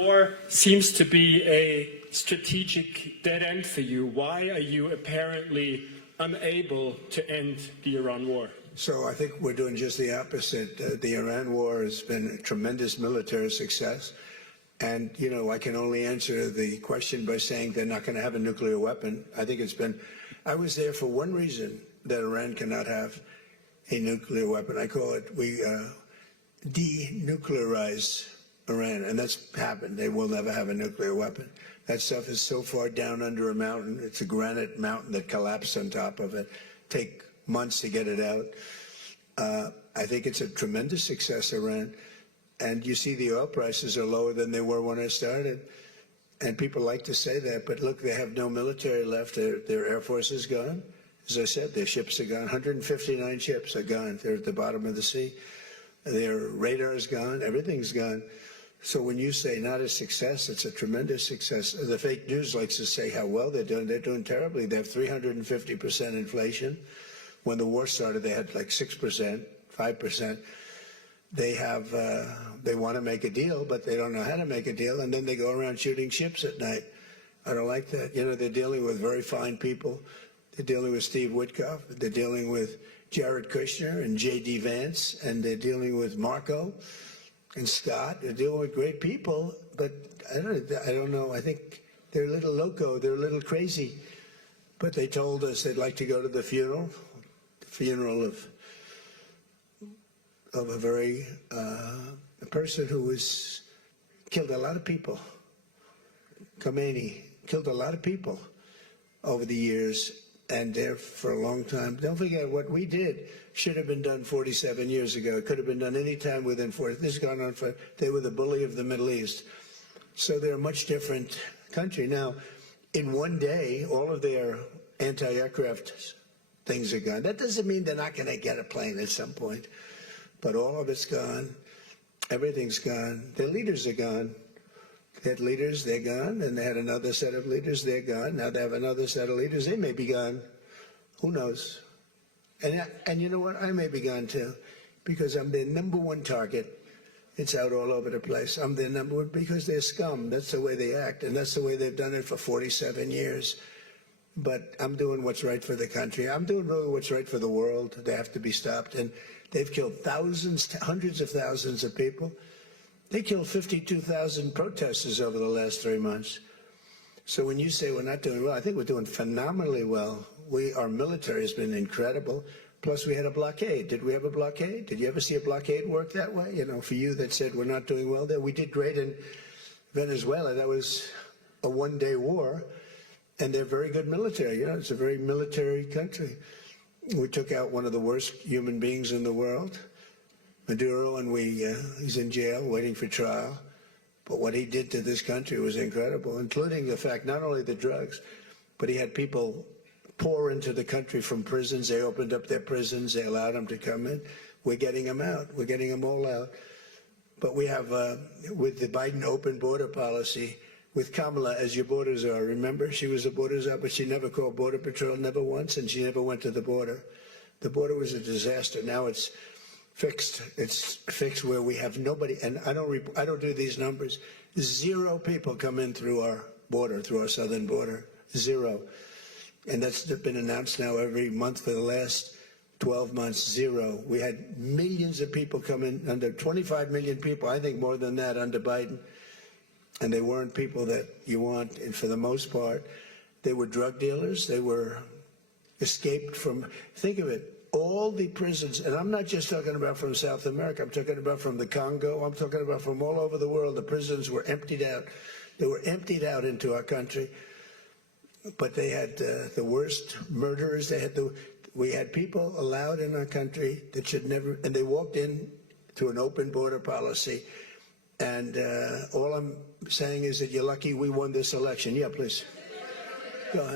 war seems to be a strategic dead end for you. Why are you apparently unable to end the Iran war? So I think we're doing just the opposite. The Iran war has been a tremendous military success. And, you know, I can only answer the question by saying they're not going to have a nuclear weapon. I was there for one reason, that Iran cannot have a nuclear weapon. I call it, we denuclearize Iran, and that's happened. They will never have a nuclear weapon. That stuff is so far down under a mountain. It's a granite mountain that collapsed on top of it. Take months to get it out. I think it's a tremendous success, Iran. And you see the oil prices are lower than they were when I started. And people like to say that, but look, they have no military left. Their Air Force is gone. As I said, their ships are gone. 159 ships are gone. They're at the bottom of the sea. Their radar is gone. Everything's gone. So when you say not a success, it's a tremendous success. The fake news likes to say how well they're doing. They're doing terribly. They have 350% inflation. When the war started, they had like 6%, 5%. They want to make a deal, but they don't know how to make a deal, and then they go around shooting ships at night. I don't like that. You know, they're dealing with very fine people. They're dealing with Steve Witkoff. They're dealing with Jared Kushner and J.D. Vance, and they're dealing with Marco and Scott. They're dealing with great people, but I don't know. I think they're a little loco. They're a little crazy. But they told us they'd like to go to the funeral of a person who was killed a lot of people. Khomeini killed a lot of people over the years, and there for a long time. Don't forget, what we did should have been done 47 years ago. It could have been done any time within 40. This has gone on for, they were the bully of the Middle East. So they're a much different country. Now, in one day, all of their anti-aircraft things are gone. That doesn't mean they're not going to get a plane at some point. But all of it's gone. Everything's gone. Their leaders are gone. They had leaders, they're gone. And they had another set of leaders, they're gone. Now they have another set of leaders, they may be gone. Who knows? And you know what? I may be gone too, because I'm their number one target. It's out all over the place. I'm their number one because they're scum. That's the way they act. And that's the way they've done it for 47 years. But I'm doing what's right for the country. I'm doing really what's right for the world. They have to be stopped. And they've killed thousands, hundreds of thousands of people. They killed 52,000 protesters over the last 3 months. So when you say we're not doing well, I think we're doing phenomenally well. Our military has been incredible. Plus, we had a blockade. Did we have a blockade? Did you ever see a blockade work that way? You know, for you that said we're not doing well there, we did great in Venezuela. That was a one-day war. And they're very good military. You know, it's a very military country. We took out one of the worst human beings in the world, Maduro, and he's in jail waiting for trial. But what he did to this country was incredible, including the fact, not only the drugs, but he had people pour into the country from prisons. They opened up their prisons. They allowed them to come in. We're getting them out. We're getting them all out. But we have, with the Biden open border policy, with Kamala as your borders are. Remember, she was a border czar, but she never called Border Patrol, never once, and she never went to the border. The border was a disaster. Now it's fixed. It's fixed where we have nobody, and I don't do these numbers. 0 people come in through our border, through our southern border. 0. And that's been announced now every month for the last 12 months. 0. We had millions of people come in, under 25 million people, I think more than that under Biden. And they weren't people that you want, and for the most part, they were drug dealers. They were escaped from, think of it, all the prisons, and I'm not just talking about from South America, I'm talking about from the Congo, I'm talking about from all over the world. The prisons were emptied out. They were emptied out into our country. But they had the worst murderers. We had people allowed in our country that should never, and they walked in to an open border policy. And all I'm saying is that you're lucky we won this election. Yeah, please. Go ahead.